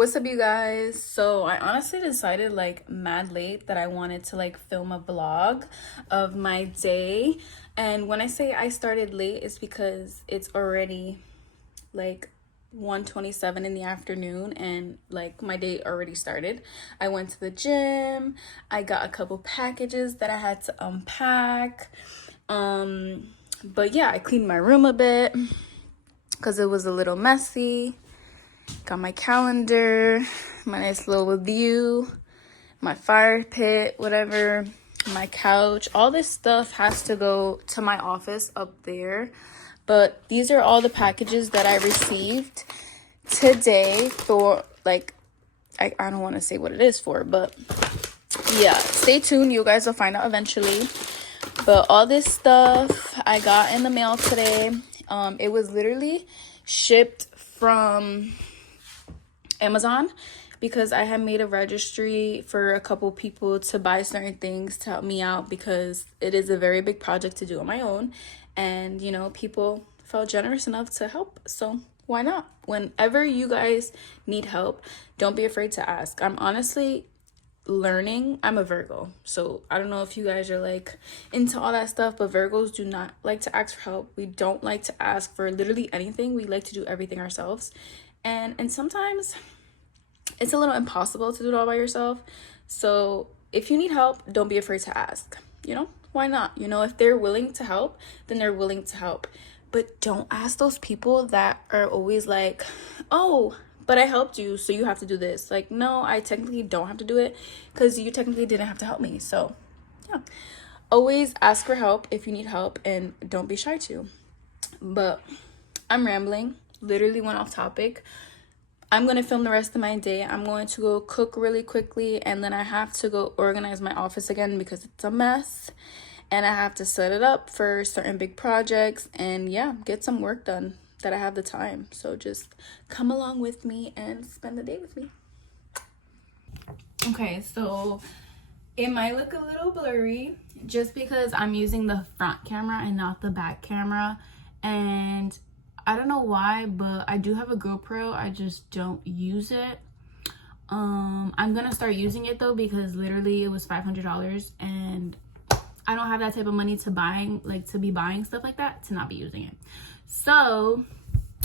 What's up, you guys? So I honestly decided like mad late that I wanted to like film a vlog of my day. And when I say I started late, it's because it's already like 1:27 in the afternoon and like my day already started. I went to the gym. I got a couple packages that I had to unpack. But yeah, I cleaned my room a bit because it was a little messy. Got my calendar, my nice little view, my fire pit, whatever, my couch. All this stuff has to go to my office up there. But these are all the packages that I received today for, like, I don't want to say what it is for, but yeah, stay tuned. You guys will find out eventually. But all this stuff I got in the mail today. It was literally shipped from Amazon because I had made a registry for a couple people to buy certain things to help me out because it is a very big project to do on my own. And, you know, people felt generous enough to help. So why not? Whenever you guys need help, don't be afraid to ask. I'm honestly learning. I'm a Virgo. So I don't know if you guys are like into all that stuff, but Virgos do not like to ask for help. We don't like to ask for literally anything. We like to do everything ourselves. And sometimes it's a little impossible to do it all by yourself. So if you need help, don't be afraid to ask. You know, why not? You know, if they're willing to help, then they're willing to help. But don't ask those people that are always like, oh, but I helped you, so you have to do this. Like, no, I technically don't have to do it because you technically didn't have to help me. So yeah, always ask for help if you need help and don't be shy to. But I'm rambling, literally went off topic. I'm going to film the rest of my day. I'm going to go cook really quickly, and then I have to go organize my office again because it's a mess, and I have to set it up for certain big projects and yeah, get some work done that I have the time. So just come along with me and spend the day with me. Okay, so it might look a little blurry just because I'm using the front camera and not the back camera, and I don't know why, but I do have a GoPro. I just don't use it. I'm gonna start using it though because literally it was $500 and I don't have that type of money to be buying stuff like that to not be using it. So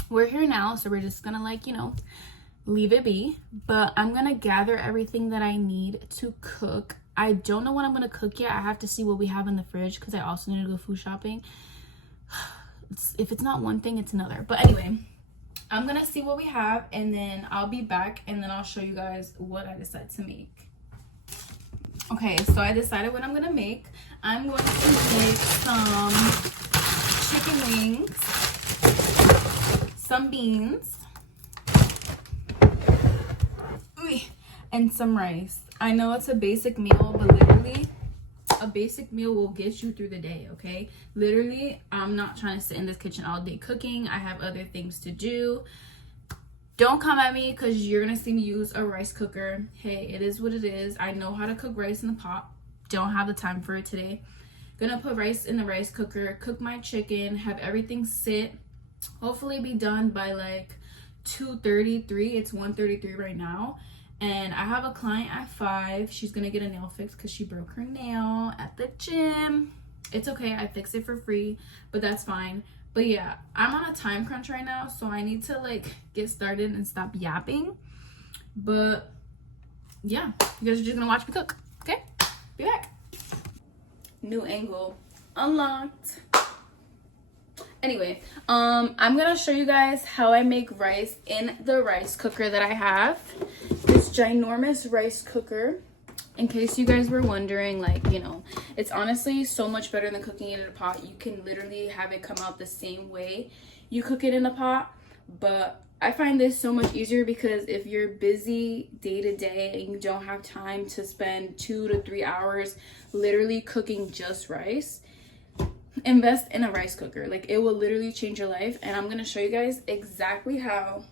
we're here now, so we're just gonna like, you know, leave it be. But I'm gonna gather everything that I need to cook. I don't know what I'm gonna cook yet. I have to see what we have in the fridge because I also need to go food shopping. If it's not one thing, it's another. But anyway, I'm gonna see what we have and then I'll be back and then I'll show you guys what I decide to make. Okay, so I decided what I'm gonna make. I'm going to make some chicken wings, some beans, and some rice. I know it's a basic meal, but literally a basic meal will get you through the day, okay? Literally, I'm not trying to sit in this kitchen all day cooking. I have other things to do. Don't come at me because you're gonna see me use a rice cooker. Hey, it is what it is. I know how to cook rice in the pot. Don't have the time for it today. Gonna put rice in the rice cooker, cook my chicken, have everything sit. Hopefully be done by like 2:33. It's 1:33 right now. And I have a client at 5. She's gonna get a nail fix because she broke her nail at the gym. It's okay, I fixed it for free, but that's fine. But yeah, I'm on a time crunch right now, so I need to like get started and stop yapping. But yeah, you guys are just gonna watch me cook, okay? Be back. New angle unlocked. Anyway, I'm gonna show you guys how I make rice in the rice cooker that I have. This ginormous rice cooker, in case you guys were wondering, like, you know, it's honestly so much better than cooking it in a pot. You can literally have it come out the same way you cook it in a pot, but I find this so much easier because if you're busy day to day and you don't have time to spend 2 to 3 hours literally cooking just rice, invest in a rice cooker. Like, it will literally change your life, and I'm gonna show you guys exactly how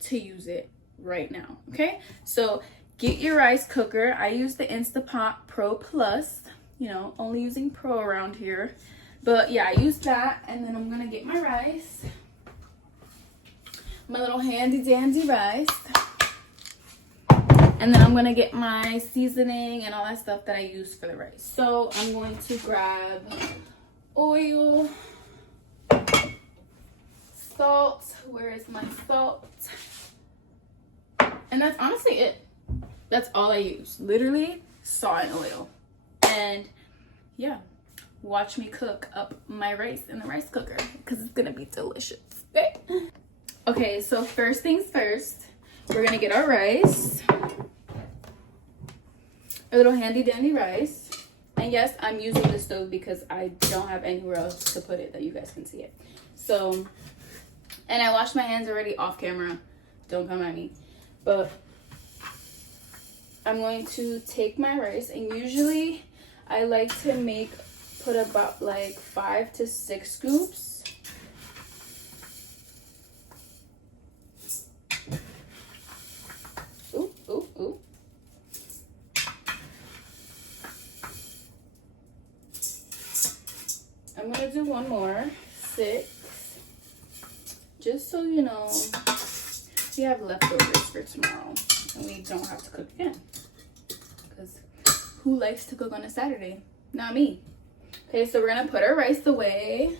to use it right now. Okay, so get your rice cooker. I use the Instapot Pro Plus, you know, only using Pro around here, but yeah, I use that. And then I'm gonna get my rice, my little handy dandy rice. And then I'm gonna get my seasoning and all that stuff that I use for the rice. So I'm going to grab oil, salt. Where is my salt? And that's honestly it. That's all I use. Literally salt and oil. And yeah, watch me cook up my rice in the rice cooker because it's gonna be delicious. Okay, so first things first, we're gonna get our rice, a little handy dandy rice. And yes, I'm using the stove because I don't have anywhere else to put it that you guys can see it. So, and I washed my hands already off camera. Don't come at me. But I'm going to take my rice, and usually I like to put about like 5 to 6 scoops. Ooh, ooh, ooh. I'm gonna do one more, 6, just so you know we have leftovers for tomorrow and we don't have to cook again. Because who likes to cook on a Saturday? Not me. Okay, so we're gonna put our rice away.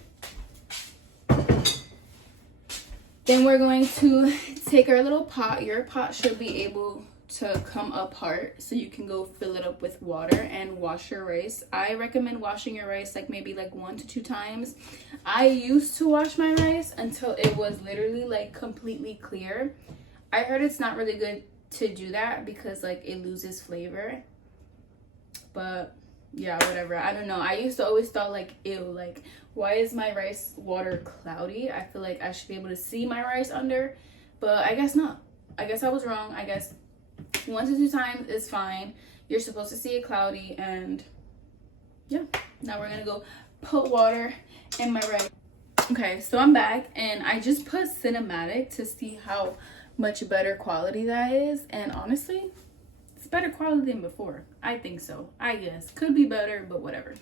Then we're going to take our little pot. Your pot should be able to come apart so you can go fill it up with water and wash your rice. I recommend washing your rice like maybe like 1 to 2 times. I used to wash my rice until it was literally like completely clear. I heard it's not really good to do that because like it loses flavor. But yeah, whatever. I don't know. I used to always thought like, ew, like why is my rice water cloudy? I feel like I should be able to see my rice under, but I guess not. I guess I was wrong. I guess 1 to 2 times is fine. You're supposed to see it cloudy. And yeah, now we're gonna go put water in my rice. Okay, so I'm back and I just put cinematic to see how much better quality that is, and honestly it's better quality than before. I think so. I guess could be better, but whatever.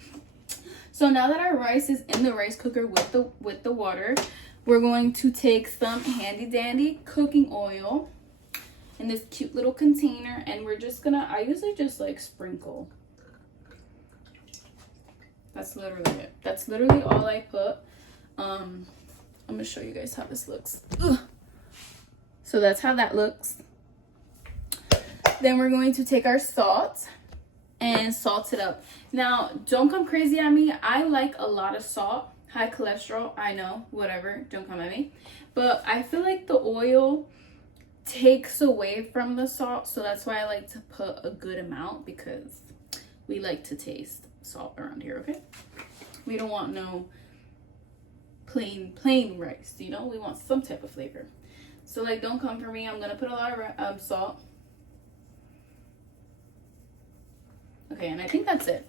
So now that our rice is in the rice cooker with the water, we're going to take some handy dandy cooking oil in this cute little container, and we're just gonna, I usually just like sprinkle. That's literally it. That's literally all I put. I'm gonna show you guys how this looks. Ugh. So that's how that looks. Then we're going to take our salt and salt it up. Now, don't come crazy at me. I like a lot of salt. High cholesterol, I know, whatever. Don't come at me. But I feel like the oil takes away from the salt. So that's why I like to put a good amount, because we like to taste salt around here, okay? We don't want no plain rice, you know? We want some type of flavor. So like, don't come for me. I'm gonna put a lot of salt. Okay, and I think that's it.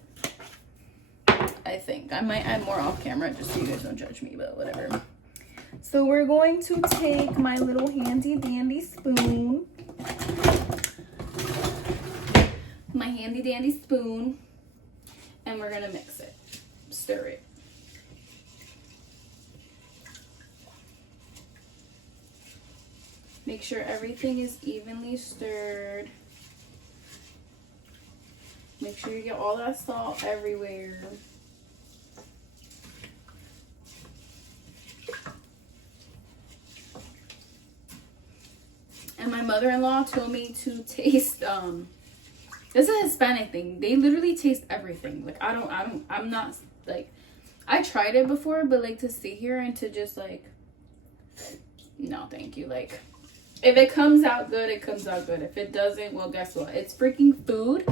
I think I might add more off camera just so you guys don't judge me, but whatever. So we're going to take my little handy dandy spoon. My handy dandy spoon, and we're gonna mix it. Stir it. Make sure everything is evenly stirred. Make sure you get all that salt everywhere. And my mother-in-law told me to taste, this is a Hispanic thing. They literally taste everything. Like, I'm not, like, I tried it before, but like to sit here and to just like, no, thank you. Like, if it comes out good, it comes out good. If it doesn't, well, guess what? It's freaking food,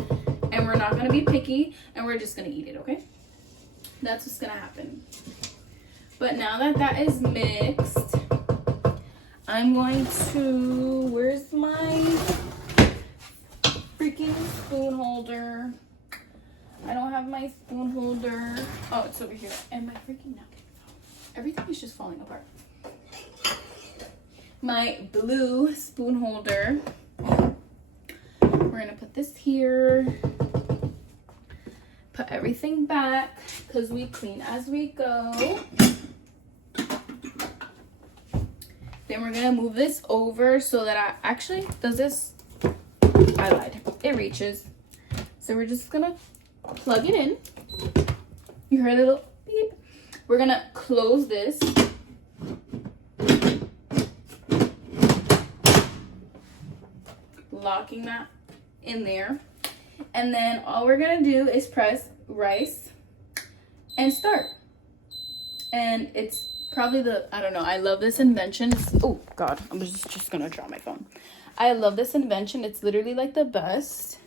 and we're not going to be picky, and we're just going to eat it, okay? That's what's going to happen. But now that that is mixed, I'm going to, where's my freaking spoon holder? I don't have my spoon holder. Oh, it's over here. And my freaking napkin. Everything is just falling apart. My blue spoon holder. We're gonna put this here. Put everything back because we clean as we go. Then we're gonna move this over so that I I lied. It reaches. So we're just gonna plug it in. You heard a little beep. We're gonna close this. Locking that in there. And then all we're gonna do is press rice and start. And it's probably I don't know, I love this invention. Oh God, I'm just gonna drop my phone. I love this invention. It's literally like the best.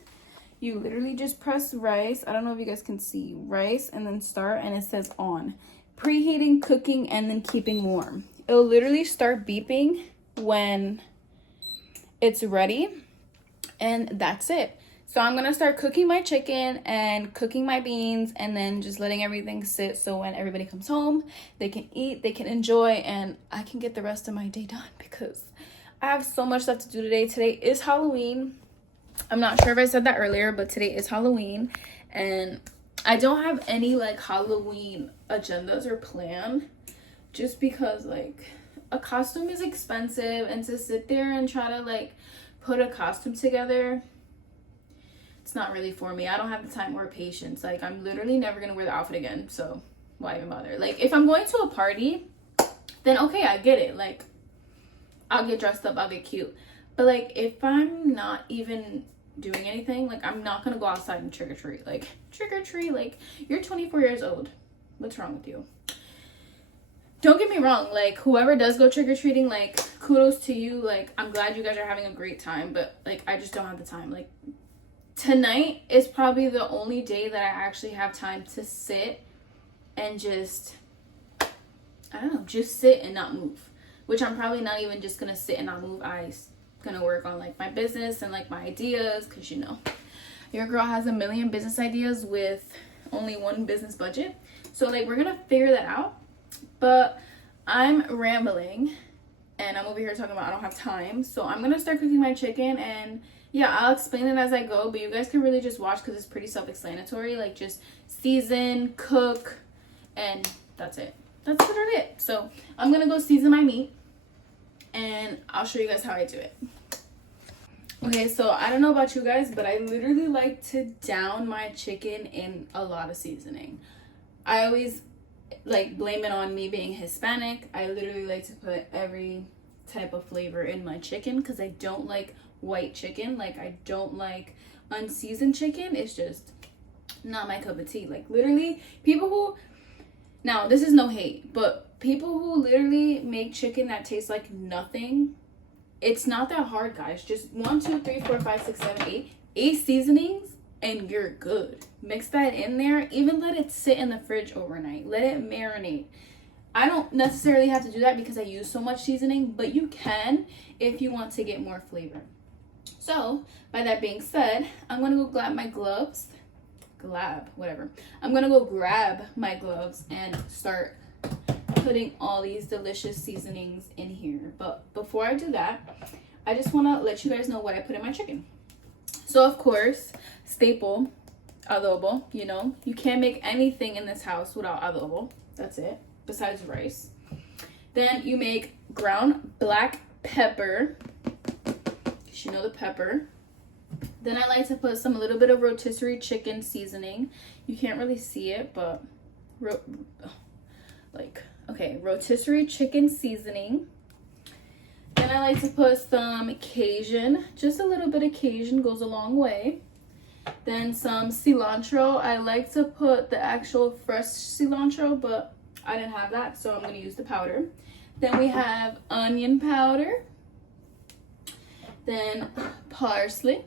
You literally just press rice. I don't know if you guys can see. Rice and then start, and it says on. Preheating, cooking, and then keeping warm. It'll literally start beeping when it's ready. And that's it. So I'm gonna start cooking my chicken and cooking my beans, and then just letting everything sit so when everybody comes home, they can eat, they can enjoy, and I can get the rest of my day done because I have so much stuff to do today. Today is Halloween. I'm not sure if I said that earlier, but today is Halloween, and I don't have any like Halloween agendas or plan, just because like a costume is expensive, and to sit there and try to like put a costume together, it's not really for me. I don't have the time or patience. Like, I'm literally never gonna wear the outfit again, so why even bother? Like, if I'm going to a party, then okay, I get it. Like, I'll get dressed up, I'll get cute. But like, if I'm not even doing anything, like, I'm not gonna go outside and trick or treat. Like, trick or treat, like, you're 24 years old. What's wrong with you? Don't get me wrong, like, whoever does go trick-or-treating, like, kudos to you. Like, I'm glad you guys are having a great time, but like, I just don't have the time. Like, tonight is probably the only day that I actually have time to sit and just, I don't know, just sit and not move. Which I'm probably not even just gonna sit and not move. I'm gonna work on like my business and like my ideas, because you know, your girl has a million business ideas with only one business budget. So like, we're gonna figure that out. But I'm rambling and I'm over here talking about I don't have time. So I'm gonna start cooking my chicken, and yeah, I'll explain it as I go, but you guys can really just watch because it's pretty self-explanatory. Like, just season, cook, and that's it. That's literally it. So I'm gonna go season my meat, and I'll show you guys how I do it. Okay, so I don't know about you guys, but I literally like to down my chicken in a lot of seasoning. I always like blame it on me being Hispanic. I literally like to put every type of flavor in my chicken because I don't like white chicken. Like, I don't like unseasoned chicken. It's just not my cup of tea. Like, literally, people who, now this is no hate, but people who literally make chicken that tastes like nothing, it's not that hard, guys. Just 1, 2, 3, 4, 5, 6, 7, 8 seasonings, and you're good. Mix that in there. Even let it sit in the fridge overnight. Let it marinate. I don't necessarily have to do that because I use so much seasoning, but you can if you want to get more flavor. So, by that being said, I'm going to go grab my gloves. I'm going to go grab my gloves and start putting all these delicious seasonings in here. But before I do that, I just want to let you guys know what I put in my chicken. So, of course, staple, adobo. You know, you can't make anything in this house without adobo. That's it, besides rice. Then you make ground black pepper. You know, the pepper. Then I like to put a little bit of rotisserie chicken seasoning. You can't really see it, but rotisserie chicken seasoning. Then I like to put some Cajun. Just a little bit of Cajun goes a long way. Then some cilantro. I like to put the actual fresh cilantro, but I didn't have that, so I'm going to use the powder. Then we have onion powder. Then parsley.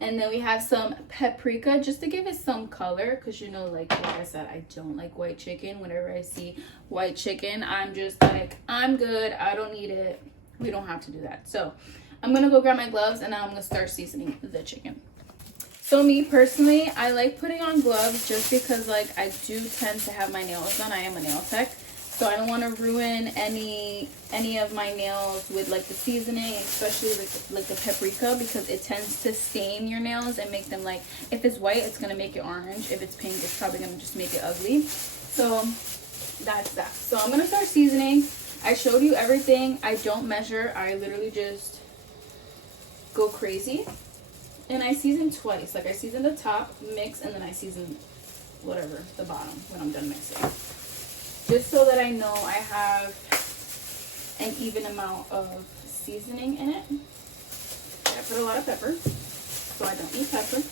And then we have some paprika, just to give it some color, because you know, like I said, I don't like white chicken. Whenever I see white chicken, I'm just like, I'm good, I don't need it. We don't have to do that. So I'm gonna go grab my gloves, and now I'm gonna start seasoning the chicken. So me personally, I like putting on gloves just because like I do tend to have my nails done. I am a nail tech. So I don't want to ruin any of my nails with like the seasoning, especially like the paprika, because it tends to stain your nails and make them like, if it's white, it's going to make it orange. If it's pink, it's probably going to just make it ugly. So that's that. So I'm going to start seasoning. I showed you everything. I don't measure. I literally just go crazy. And I season twice. Like I season the top, mix, and then I season whatever, the bottom when I'm done mixing. Just so that I know I have an even amount of seasoning in it. I put a lot of pepper, so I don't need pepper.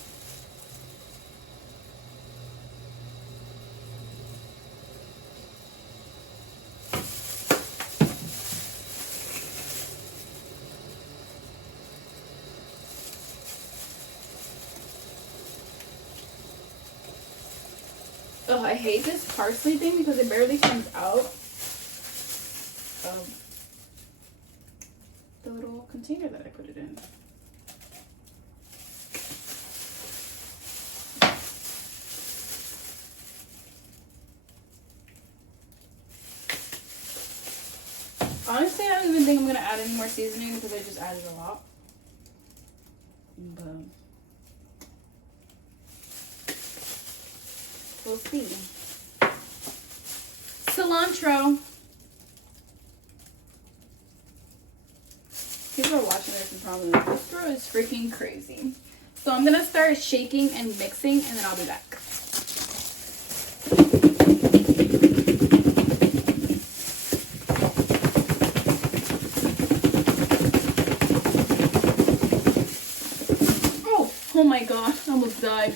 Oh, I hate this parsley thing because it barely comes out of the little container that I put it in. Honestly, I don't even think I'm going to add any more seasoning because I just added a lot. But we'll see. Cilantro. People are watching this and probably like, this girl is freaking crazy. So I'm going to start shaking and mixing and then I'll be back. Oh my god, I almost died.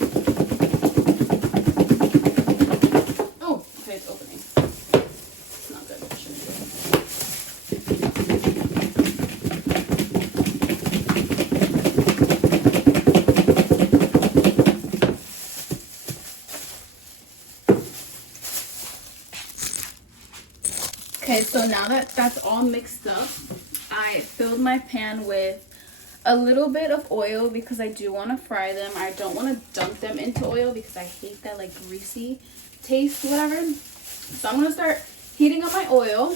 Oh, okay, it's opening. It's not good. I shouldn't do it. Okay, so now that that's all mixed up, I filled my pan with a little bit of oil because I do want to fry them. I don't want to dunk them into oil because I hate that like greasy taste, whatever. So I'm going to start heating up my oil.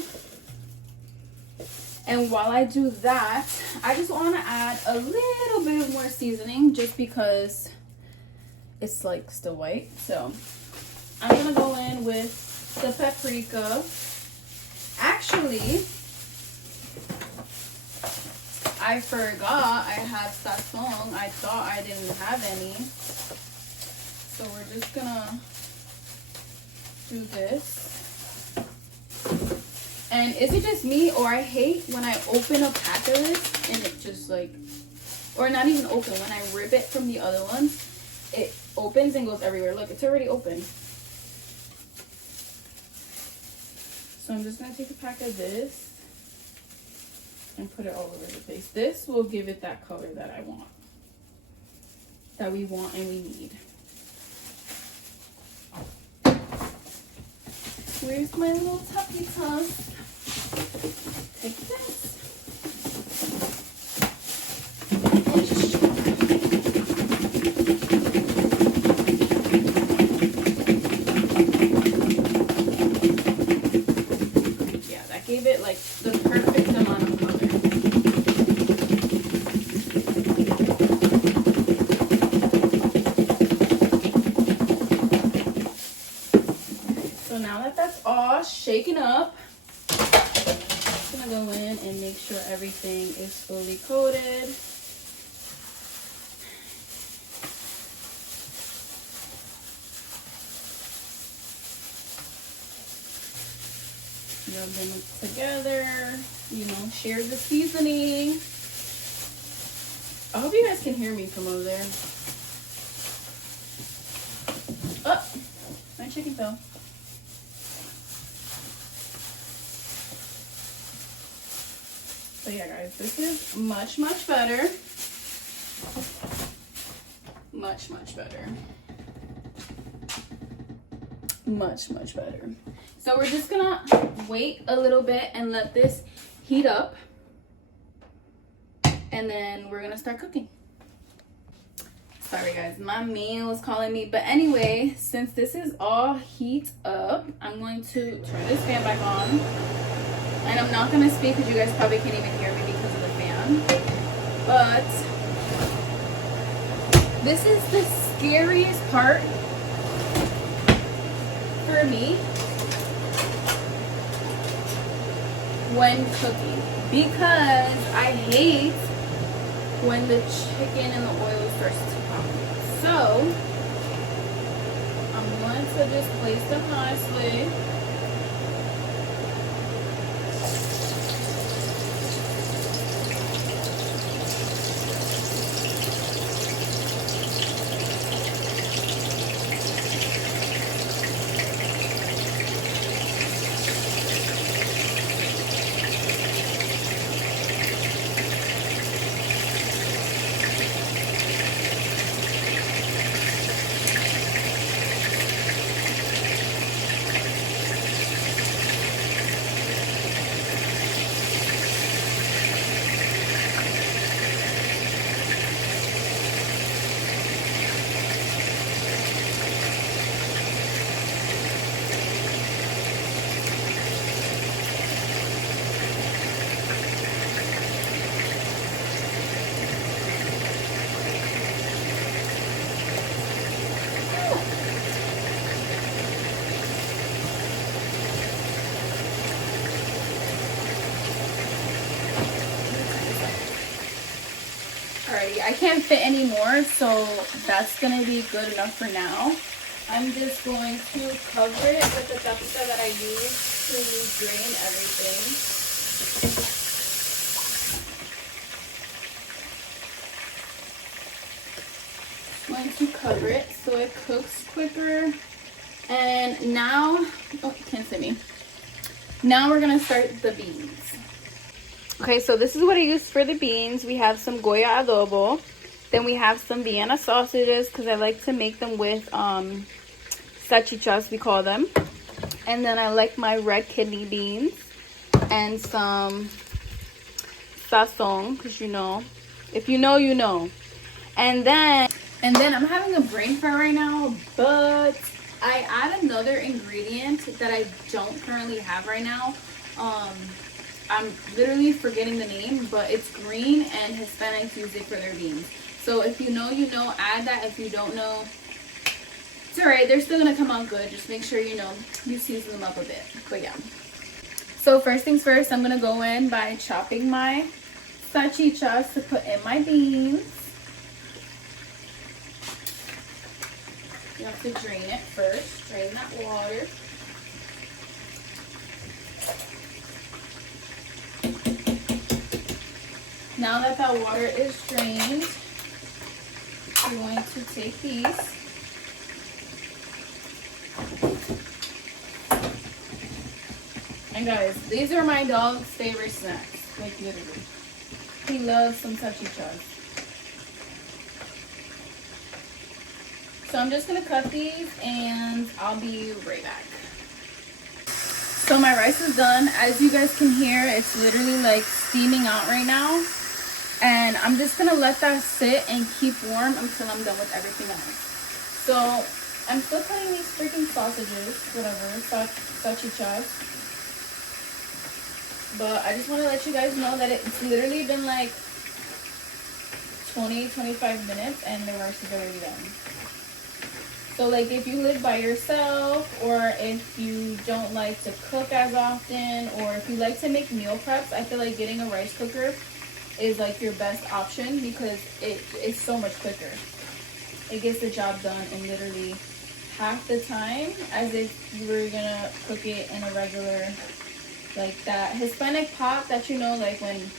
And while I do that, I just want to add a little bit more seasoning just because it's like still white. So I'm going to go in with the paprika. Actually, I forgot I had sazon. I thought I didn't have any. So we're just gonna do this. And is it just me or I hate when I open a pack of this and it just like, or not even open, when I rip it from the other ones, it opens and goes everywhere. Look, it's already open. So I'm just gonna take a pack of this and put it all over the place. This will give it that color that I want. That we want and we need. Where's my little tucky tusk? Take this. Yeah, that gave it like the perfect amount of color. So now that that's all shaken up, I'm gonna go in and make sure everything is fully coated. Rub them together, you know, share the seasoning. I hope you guys can hear me from over there. Oh, my chicken fell. So yeah, guys, this is much, much better. Much, much better. Much, much better. So we're just gonna wait a little bit and let this heat up. And then we're gonna start cooking. Sorry guys, my man was calling me. But anyway, since this is all heat up, I'm going to turn this fan back on. And I'm not gonna speak because you guys probably can't even hear me because of the fan. But this is the scariest part for me when cooking, because I hate when the chicken and the oil starts to pop. So I'm going to just place them nicely. Alrighty, I can't fit any more, so that's gonna be good enough for now. I'm just going to cover it with the tapita that I use to drain everything. Going to cover it so it cooks quicker. And now, oh, you can't see me. Now we're gonna start the beans. Okay, so this is what I used for the beans. We have some Goya adobo. Then we have some Vienna sausages because I like to make them with salchichas, we call them. And then I like my red kidney beans and some sazon, because you know, if you know, you know. And then I'm having a brain fart right now, but I add another ingredient that I don't currently have right now. I'm literally forgetting the name, but it's green and Hispanics use it for their beans. So if you know, you know, add that. If you don't know, it's alright. They're still gonna come out good. Just make sure you know you season them up a bit. But yeah. So first things first, I'm gonna go in by chopping my salchichas to put in my beans. You have to drain it first. Drain that water. Now that that water is drained, we're going to take these. And guys, these are my dog's favorite snacks. Like literally. He loves some salchichas. So I'm just going to cut these and I'll be right back. So my rice is done. As you guys can hear, it's literally like steaming out right now. And I'm just gonna let that sit and keep warm until I'm done with everything else. So I'm still cutting these freaking sausages, whatever, salchichas. But I just want to let you guys know that it's literally been like 20-25 minutes and the rice is already done. So like if you live by yourself, or if you don't like to cook as often, or if you like to make meal preps, I feel like getting a rice cooker is like your best option because it's so much quicker. It gets the job done in literally half the time as if you were gonna cook it in a regular, like that Hispanic pot that you know, like when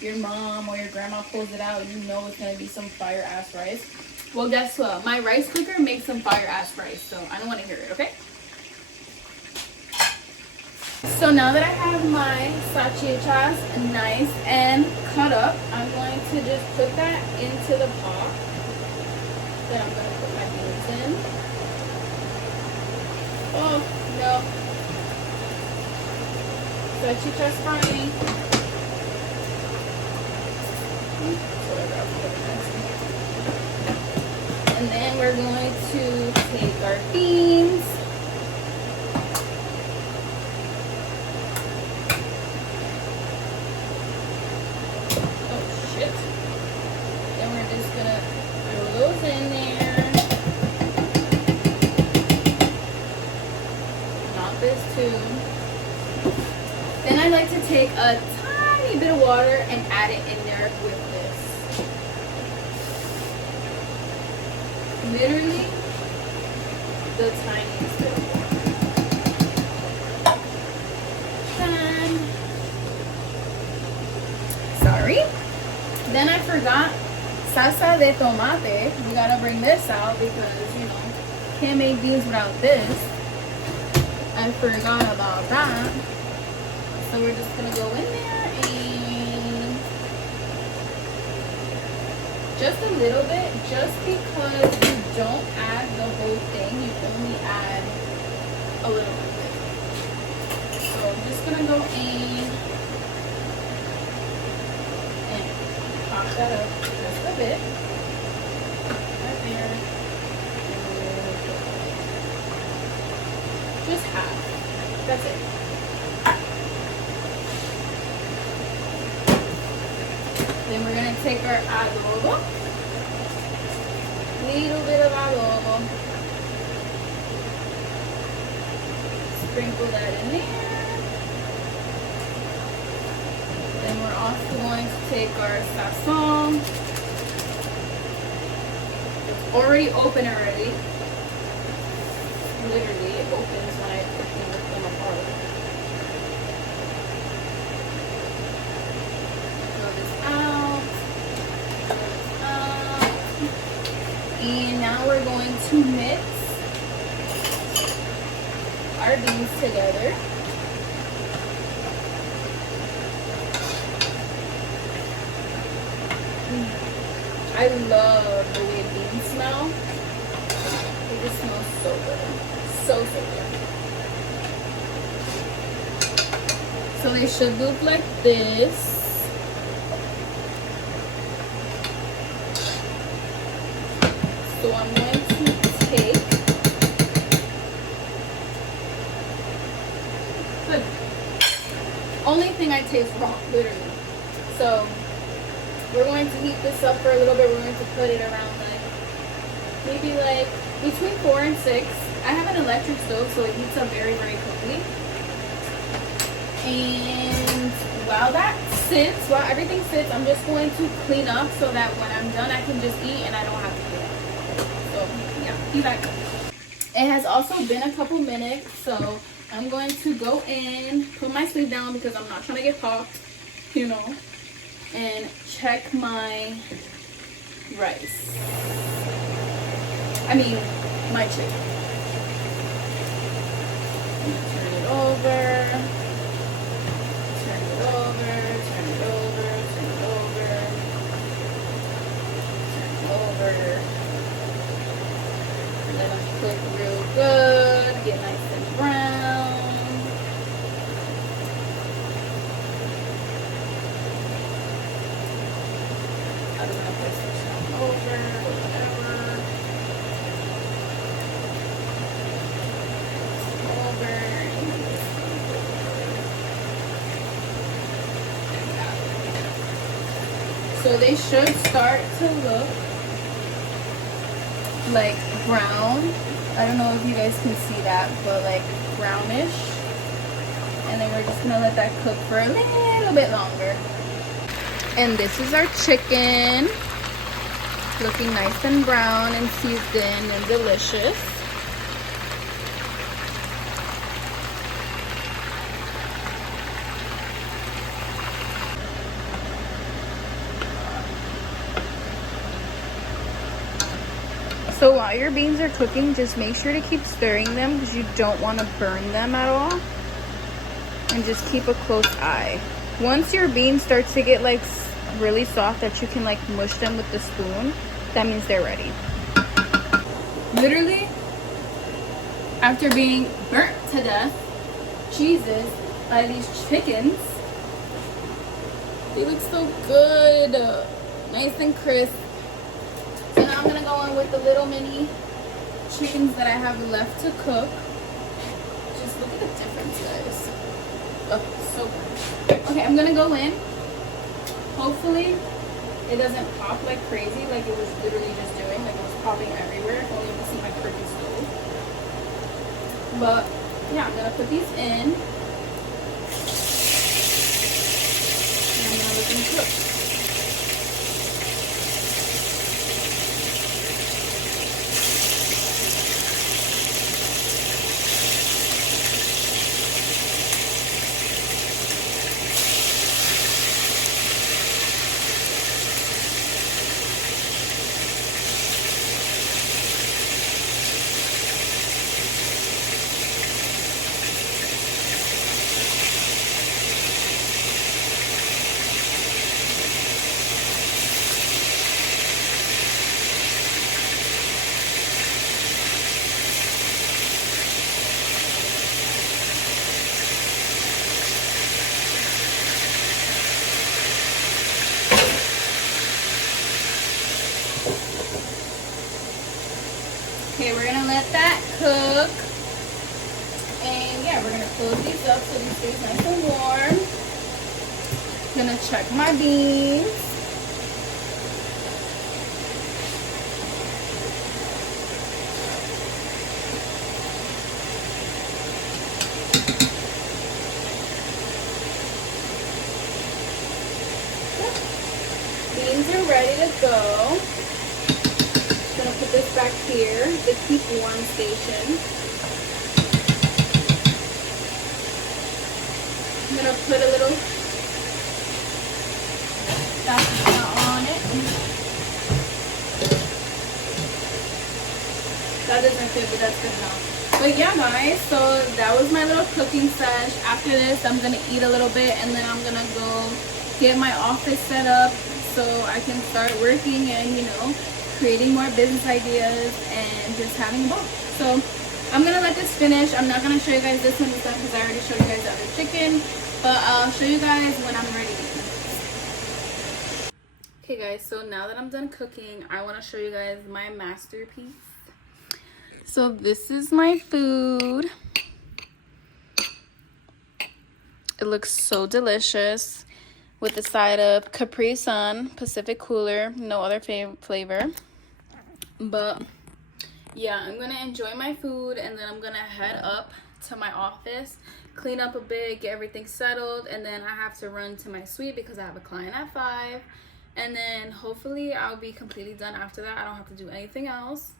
your mom or your grandma pulls it out, you know it's gonna be some fire ass rice. Well, guess what? My rice cooker makes some fire ass rice, so I don't want to hear it, okay? So now that I have my salchichas nice and cut up, I'm going to just put that into the pot that I'm going to put my beans in. Oh, no. Salchichas frying. And then we're going to take our beans. In there. Not this too. Then I like to take a tiny bit of water and add it in there with this. Literally the tiniest bit of water. Done. Sorry. Then I forgot salsa de tomate. We gotta bring this out because, you know, can't make beans without this. I forgot about that. So we're just gonna go in there and just a little bit, just because you don't add the whole thing, you only add a little bit. So I'm just gonna go in and pop that up just a bit. Right there. Just half. That's it. Then we're gonna take our adobo. Little bit of adobo. Sprinkle that in there. Then we're also going to take our sazon. It's already open already. Literally, it opens when I put them apart. Throw this out. And now we're going to mix our beans together. I love the way beans smell. It just smells so good. So good. So they should look like this. So I'm going to take the only thing I taste wrong, literally. So we're going to heat this up for a little bit. We're going to put it around maybe between 4 and 6. I have an electric stove, so it heats up very, very quickly. And while everything sits, I'm just going to clean up so that when I'm done, I can just eat and I don't have to clean up. So yeah, be back. It has also been a couple minutes, so I'm going to go in, put my sleeve down because I'm not trying to get popped, you know, and check my rice. I mean, my chicken. Turn it over. Turn it over. Turn it over. Turn it over. Turn it over. Let them cook real good. Get nice and brown. I'm gonna put some stuff over. Whatever. So they should start to look like brown. I don't know if you guys can see that, but like brownish. And then we're just gonna let that cook for a little bit longer. And this is our chicken, looking nice and brown and seasoned and delicious. So while your beans are cooking, just make sure to keep stirring them because you don't want to burn them at all. And just keep a close eye. Once your beans start to get like really soft that you can like mush them with the spoon, that means they're ready. Literally, after being burnt to death, Jesus, by these chickens, they look so good. Nice and crisp. So now I'm gonna go in with the little mini chickens that I have left to cook. Just look at the difference, guys. Oh, so good. Okay, I'm gonna go in. Hopefully it doesn't pop like crazy like it was literally just doing. Like it was popping everywhere. If only you can see my freaking stove. But yeah, I'm gonna put these in. And I'm gonna let them cook. close these up so these stays nice and warm. Gonna check my beans. Beans are ready to go. Gonna put this back here, the keep warm station. I'm gonna put a little paprika on it. That doesn't fit, but that's good enough. But yeah, guys, so that was my little cooking sesh. After this, I'm gonna eat a little bit, and then I'm gonna go get my office set up so I can start working and, you know, creating more business ideas and just having a ball. So I'm gonna let this finish. I'm not gonna show you guys this one and stuff because I already showed you guys the other chicken, but I'll show you guys when I'm ready. Okay guys, so now that I'm done cooking, I want to show you guys my masterpiece. So this is my food. It looks so delicious with a side of Capri Sun, Pacific Cooler, no other flavor. But yeah, I'm gonna enjoy my food and then I'm gonna head up to my office, clean up a bit, get everything settled, and then I have to run to my suite because I have a client at 5. And then hopefully I'll be completely done after that. I don't have to do anything else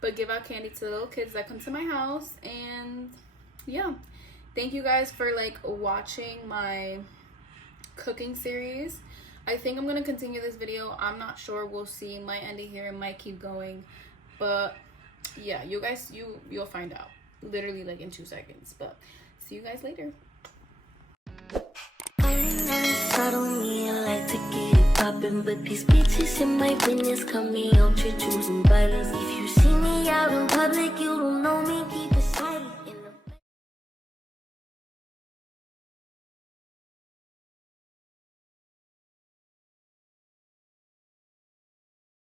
but give out candy to the little kids that come to my house. And yeah, thank you guys for like watching my cooking series. I think I'm gonna continue this video. I'm not sure, we'll see. It might end it here, it might keep going, but yeah, you guys, you'll find out literally like in 2 seconds. But see you guys later. I don't really like to get it poppin', but these bitches in my business call me out to choosing violence. If you see me out in public, you don't know me.